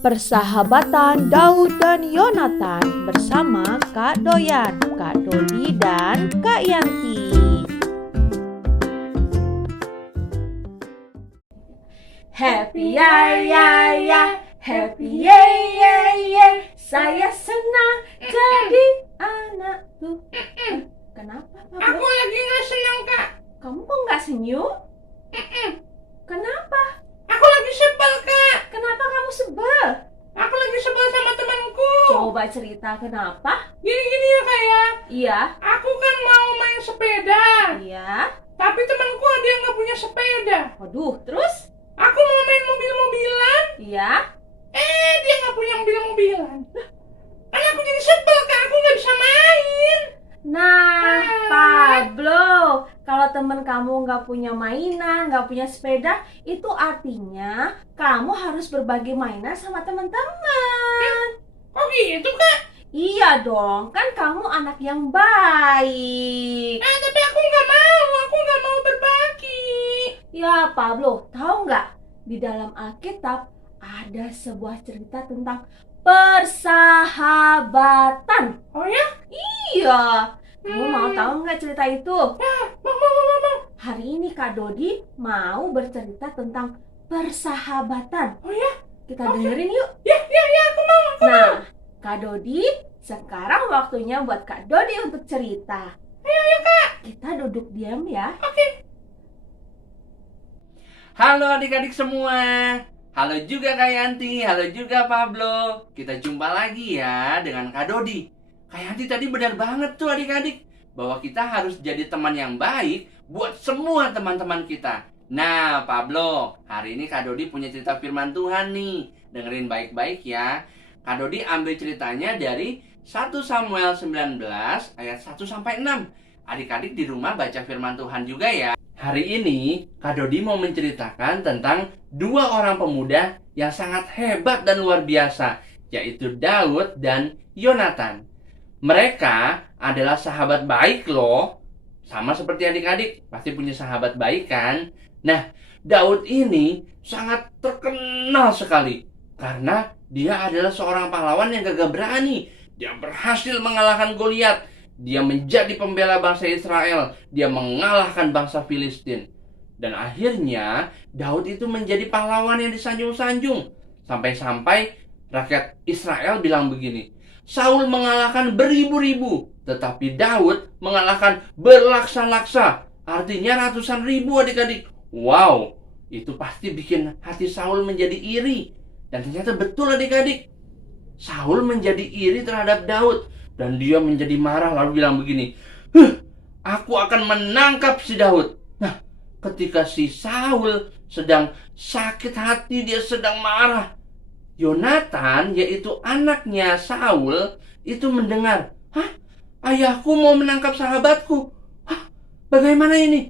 Persahabatan Daud dan Yonatan bersama Kak Doyan, Kak Dodi, dan Kak Yanti. Happy ya ya ya, happy ye ye ye, saya senang jadi anak tuh. Kenapa, Papa? Aku lagi nggak senang, Kak. Kamu kok nggak senyum? Kenapa? Aku lagi sebel, Kak. Kenapa kamu sebel? Aku lagi sebel sama temanku. Coba cerita kenapa? Gini-gini ya, Kak ya. Iya. Aku kan mau main sepeda. Iya. Tapi temanku ada yang nggak punya sepeda. Waduh, terus? Aku mau main mobil-mobilan. Iya. Dia nggak punya mobil-mobilan. Kan aku jadi sebel, Kak. Aku nggak bisa main. Nah, Pablo, kalau teman kamu nggak punya mainan, nggak punya sepeda, itu artinya kamu harus berbagi mainan sama teman-teman. Kok gitu, Kak? Iya dong, kan kamu anak yang baik. Tapi aku nggak mau. Aku nggak mau berbagi. Ya, Pablo, tahu nggak? Di dalam Alkitab ada sebuah cerita tentang persahabatan. Oh ya? Iya. Kamu mau tahu nggak cerita itu? Mau. Hari ini Kak Dodi mau bercerita tentang persahabatan. Oh ya? Kita dengerin yuk. Ya, aku mau. Nah, Kak Dodi, sekarang waktunya buat Kak Dodi untuk cerita. Ayo, Kak. Kita duduk diam ya. Oke. Halo adik-adik semua. Halo juga Kak Yanti, halo juga Pablo. Kita jumpa lagi ya dengan Kak Dodi. Kak Yanti tadi benar banget tuh adik-adik, bahwa kita harus jadi teman yang baik buat semua teman-teman kita. Nah Pablo, hari ini Kak Dodi punya cerita firman Tuhan nih. Dengerin baik-baik ya. Kak Dodi ambil ceritanya dari 1 Samuel 19 ayat 1-6. Adik-adik di rumah baca firman Tuhan juga ya. Hari ini, Kak Dodi mau menceritakan tentang dua orang pemuda yang sangat hebat dan luar biasa, yaitu Daud dan Yonatan. Mereka adalah sahabat baik loh. Sama seperti adik-adik, pasti punya sahabat baik kan? Nah, Daud ini sangat terkenal sekali karena dia adalah seorang pahlawan yang gagah berani. Dia berhasil mengalahkan Goliat. Dia menjadi pembela bangsa Israel. Dia mengalahkan bangsa Filistin. Dan akhirnya Daud itu menjadi pahlawan yang disanjung-sanjung. Sampai-sampai rakyat Israel bilang begini, Saul mengalahkan beribu-ribu, tetapi Daud mengalahkan berlaksa-laksa. Artinya ratusan ribu adik-adik. Wow, itu pasti bikin hati Saul menjadi iri. Dan ternyata betul adik-adik. Saul menjadi iri terhadap Daud. Dan dia menjadi marah lalu bilang begini, aku akan menangkap si Daud. Nah, ketika si Saul sedang sakit hati, dia sedang marah, Yonatan, yaitu anaknya Saul, itu mendengar, ayahku mau menangkap sahabatku. Bagaimana ini?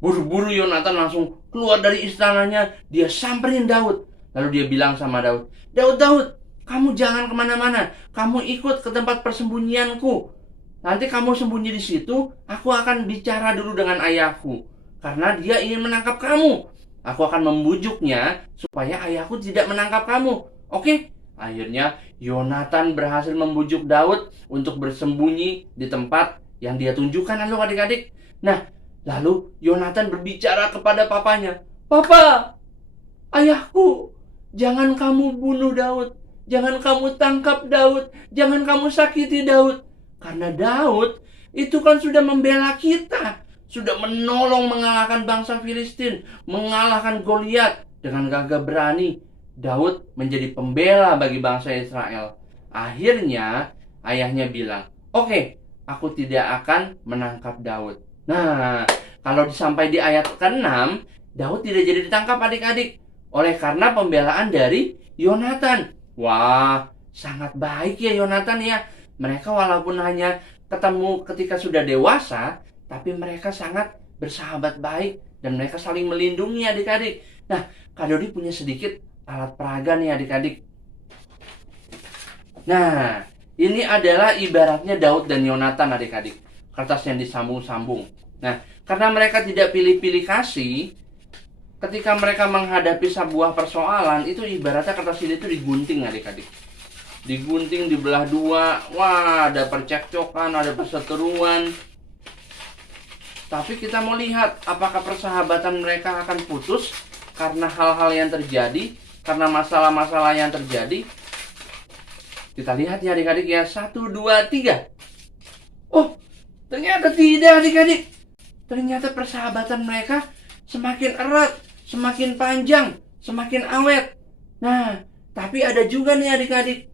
Buru-buru Yonatan langsung keluar dari istananya. Dia samperin Daud. Lalu dia bilang sama Daud, Daud, kamu jangan kemana-mana. Kamu ikut ke tempat persembunyianku. Nanti kamu sembunyi di situ. Aku akan bicara dulu dengan ayahku. Karena dia ingin menangkap kamu. Aku akan membujuknya supaya ayahku tidak menangkap kamu. Oke? Akhirnya Yonatan berhasil membujuk Daud untuk bersembunyi di tempat yang dia tunjukkan lalu adik-adik. Nah, lalu Yonatan berbicara kepada papanya. Papa, ayahku, jangan kamu bunuh Daud. Jangan kamu tangkap Daud. Jangan kamu sakiti Daud. Karena Daud itu kan sudah membela kita. Sudah menolong mengalahkan bangsa Filistin. Mengalahkan Goliat. Dengan gagah berani, Daud menjadi pembela bagi bangsa Israel. Akhirnya ayahnya bilang, oke, aku tidak akan menangkap Daud. Nah, kalau sampai di ayat ke-6, Daud tidak jadi ditangkap adik-adik. Oleh karena pembelaan dari Yonatan. Wah, sangat baik ya Yonatan ya. Mereka walaupun hanya ketemu ketika sudah dewasa, tapi mereka sangat bersahabat baik dan mereka saling melindungi adik-adik. Nah, Kak Dodi punya sedikit alat peraga nih adik-adik. Nah, ini adalah ibaratnya Daud dan Yonatan adik-adik. Kertas yang disambung-sambung. Nah, karena mereka tidak pilih-pilih kasih, ketika mereka menghadapi sebuah persoalan, itu ibaratnya kertas ini itu digunting adik-adik. Digunting, dibelah dua, wah ada percekcokan, ada perseteruan. Tapi kita mau lihat apakah persahabatan mereka akan putus karena hal-hal yang terjadi, karena masalah-masalah yang terjadi. Kita lihat ya adik-adik ya, 1, 2, 3. Oh, ternyata tidak adik-adik. Ternyata persahabatan mereka semakin erat, semakin panjang, semakin awet. Nah, tapi ada juga nih adik-adik.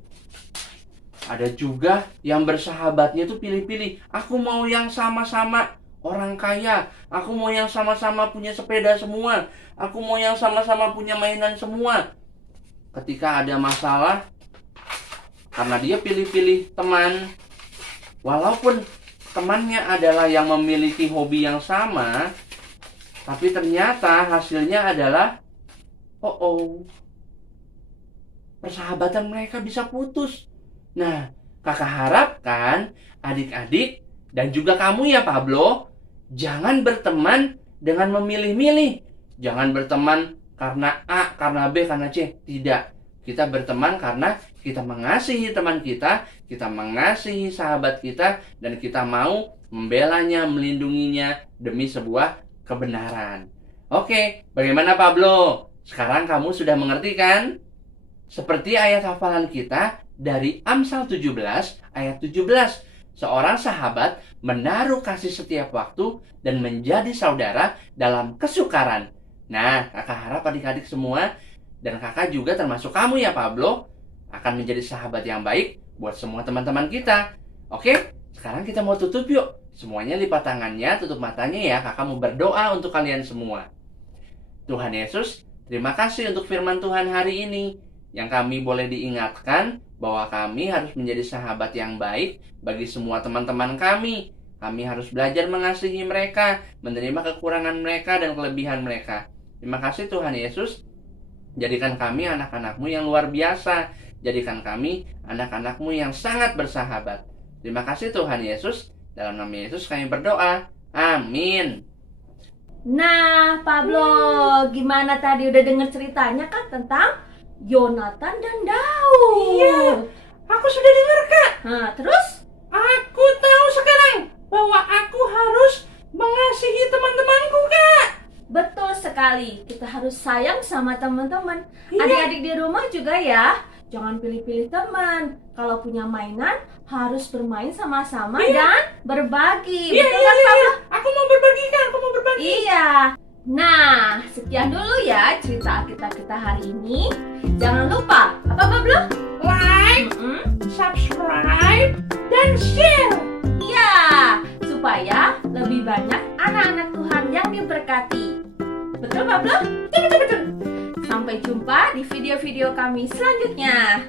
Ada juga yang bersahabatnya tuh pilih-pilih. Aku mau yang sama-sama orang kaya. Aku mau yang sama-sama punya sepeda semua. Aku mau yang sama-sama punya mainan semua. Ketika ada masalah, karena dia pilih-pilih teman, walaupun temannya adalah yang memiliki hobi yang sama, tapi ternyata hasilnya adalah persahabatan mereka bisa putus. Nah, kakak harapkan adik-adik dan juga kamu ya Pablo, jangan berteman dengan memilih-milih. Jangan berteman karena A, karena B, karena C. Tidak. Kita berteman karena kita mengasihi teman kita mengasihi sahabat kita, dan kita mau membelanya, melindunginya demi sebuah kebenaran. Oke, bagaimana Pablo? Sekarang kamu sudah mengerti kan? Seperti ayat hafalan kita dari Amsal 17 ayat 17. Seorang sahabat menaruh kasih setiap waktu dan menjadi saudara dalam kesukaran. Nah, kakak harap adik-adik semua, dan kakak juga termasuk kamu ya Pablo, akan menjadi sahabat yang baik buat semua teman-teman kita. Oke, sekarang kita mau tutup yuk. Semuanya lipat tangannya, tutup matanya ya. Kakak mau berdoa untuk kalian semua. Tuhan Yesus, terima kasih untuk firman Tuhan hari ini, yang kami boleh diingatkan bahwa kami harus menjadi sahabat yang baik bagi semua teman-teman kami. Kami harus belajar mengasihi mereka, menerima kekurangan mereka dan kelebihan mereka. Terima kasih Tuhan Yesus. Jadikan kami anak-anak-Mu yang luar biasa. Jadikan kami anak-anak-Mu yang sangat bersahabat. Terima kasih Tuhan Yesus. Dalam nama Yesus kami berdoa. Amin. Nah, Pablo, gimana tadi udah denger ceritanya kan tentang Yonatan dan Daud? Iya, aku sudah dengar Kak. Nah, terus? Aku tahu sekarang bahwa aku harus mengasihi teman-temanku Kak. Betul sekali, kita harus sayang sama teman-teman. Iya. Adik-adik di rumah juga ya, jangan pilih-pilih teman. Kalau punya mainan, harus bermain sama-sama dan berbagi. Iya, Betul iya, kan, iya, Pablo? iya. Aku mau berbagi Kak, aku mau berbagi. Iya. Nah, sekian dulu ya cerita kita hari ini. Jangan lupa, apa Pablo? Like, subscribe, dan share. Iya, supaya lebih banyak anak-anak Tuhan yang diberkati. Betul Pablo? Betul, betul, betul. Sampai jumpa di video-video kami selanjutnya.